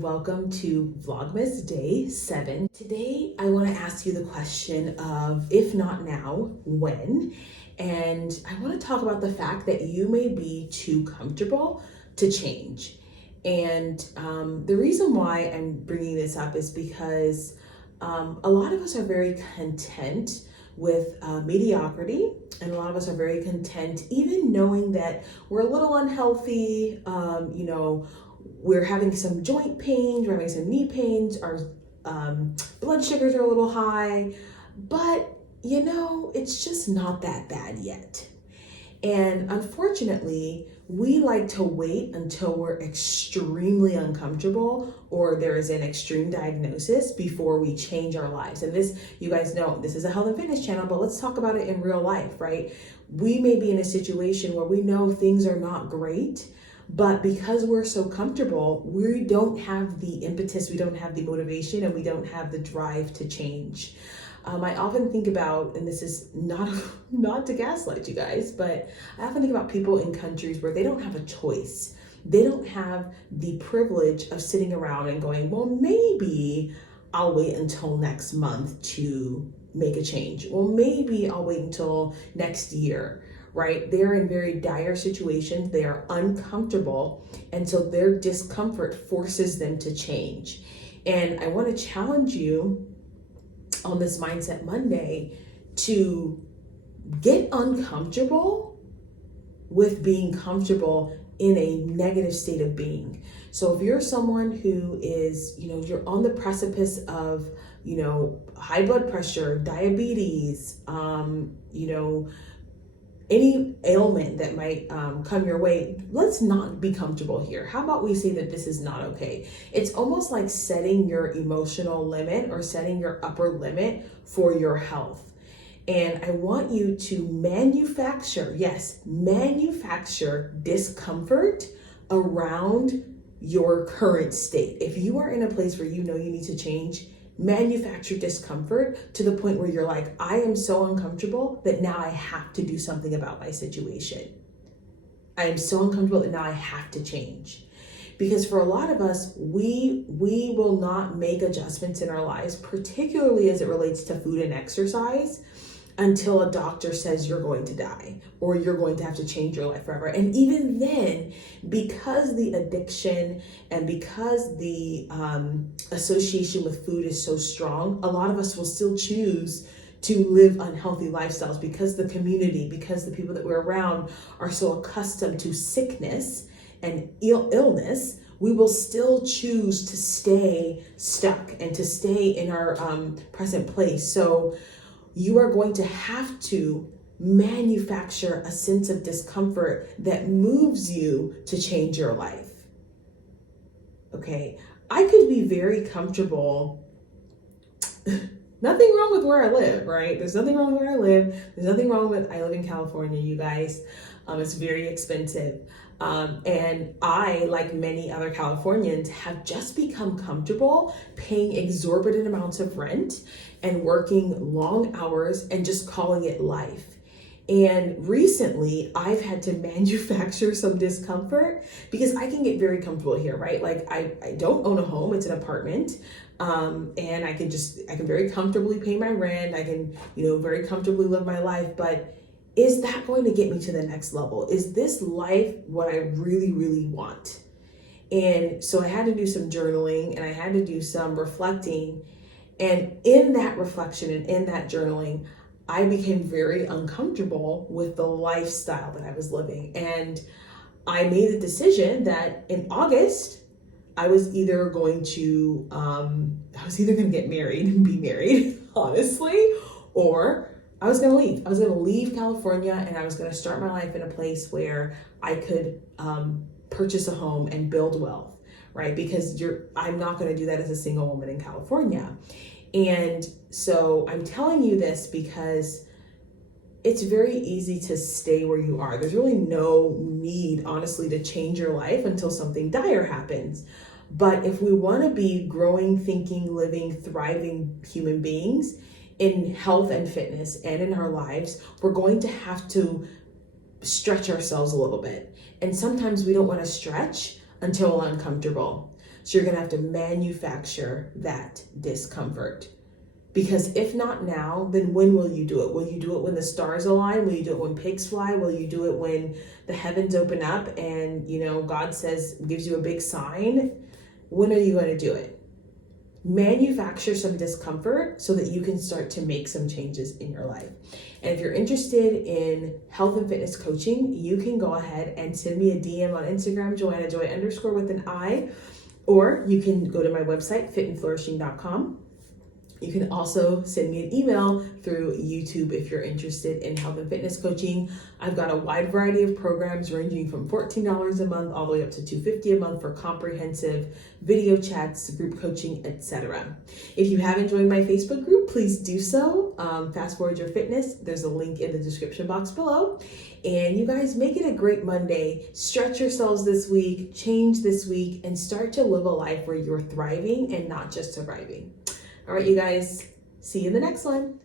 and welcome to Vlogmas Day 7. Today, I want to ask you the question of, if not now, when? And I want to talk about the fact that you may be too comfortable to change. And the reason why I'm bringing this up is because a lot of us are very content with mediocrity, and a lot of us are very content even knowing that we're a little unhealthy, we're having some joint pains, we're having some knee pains, our blood sugars are a little high, but it's just not that bad yet. And unfortunately, we like to wait until we're extremely uncomfortable or there is an extreme diagnosis before we change our lives. And this, you guys know, this is a health and fitness channel, but let's talk about it in real life, right? We may be in a situation where we know things are not great, but because we're so comfortable, we don't have the impetus, we don't have the motivation, and we don't have the drive to change. I often think about, and this is not to gaslight you guys, but I often think about people in countries where they don't have a choice. They don't have the privilege of sitting around and going, well, maybe I'll wait until next month to make a change. Well, maybe I'll wait until next year, right? They're in very dire situations. They are uncomfortable. And so their discomfort forces them to change. And I want to challenge you on this Mindset Monday to get uncomfortable with being comfortable in a negative state of being. So if you're someone who is, you're on the precipice of, high blood pressure, diabetes, any ailment that might come your way, let's not be comfortable here. How about we say that this is not okay? It's almost like setting your emotional limit or setting your upper limit for your health. And I want you to manufacture discomfort around your current state. If you are in a place where you know you need to change, manufacture discomfort to the point where you're like, I am so uncomfortable that now I have to do something about my situation. I am so uncomfortable that now I have to change. Because for a lot of us, we will not make adjustments in our lives, particularly as it relates to food and exercise, until a doctor says you're going to die or you're going to have to change your life forever. And even then, because the addiction and because the association with food is so strong, a lot of us will still choose to live unhealthy lifestyles because the community, because the people that we're around are so accustomed to sickness and illness. We will still choose to stay stuck and to stay in our present place. So you are going to have to manufacture a sense of discomfort that moves you to change your life. Okay, I could be very comfortable. Nothing wrong with where I live, right? There's nothing wrong with where I live. There's nothing wrong with, I live in California, you guys. It's very expensive. And I, like many other Californians, have just become comfortable paying exorbitant amounts of rent and working long hours and just calling it life. And recently, I've had to manufacture some discomfort because I can get very comfortable here, right? Like I don't own a home, it's an apartment. And I can very comfortably pay my rent. I can, very comfortably live my life, but is that going to get me to the next level? Is this life what I really, really want? And so I had to do some journaling and I had to do some reflecting. And in that reflection and in that journaling, I became very uncomfortable with the lifestyle that I was living. And I made the decision that in August, I was either going to get married and be married, honestly, or I was going to leave. I was going to leave California and I was going to start my life in a place where I could purchase a home and build wealth, right? Because I'm not going to do that as a single woman in California. And so I'm telling you this because it's very easy to stay where you are. There's really no need, honestly, to change your life until something dire happens. But if we want to be growing, thinking, living, thriving human beings in health and fitness and in our lives, we're going to have to stretch ourselves a little bit. And sometimes we don't want to stretch until we're uncomfortable. So you're gonna have to manufacture that discomfort. Because if not now, then when will you do it? Will you do it when the stars align? Will you do it when pigs fly? Will you do it when the heavens open up and, God gives you a big sign? When are you going to do it? Manufacture some discomfort so that you can start to make some changes in your life. And if you're interested in health and fitness coaching, you can go ahead and send me a DM on Instagram, JoannaJoy_ with an I, or you can go to my website, fitandflourishing.com. You can also send me an email through YouTube if you're interested in health and fitness coaching. I've got a wide variety of programs ranging from $14 a month all the way up to $250 a month for comprehensive video chats, group coaching, etc. If you haven't joined my Facebook group, please do so. Fast Forward Your Fitness. There's a link in the description box below. And you guys, make it a great Monday. Stretch yourselves this week, change this week, and start to live a life where you're thriving and not just surviving. All right, you guys, see you in the next one.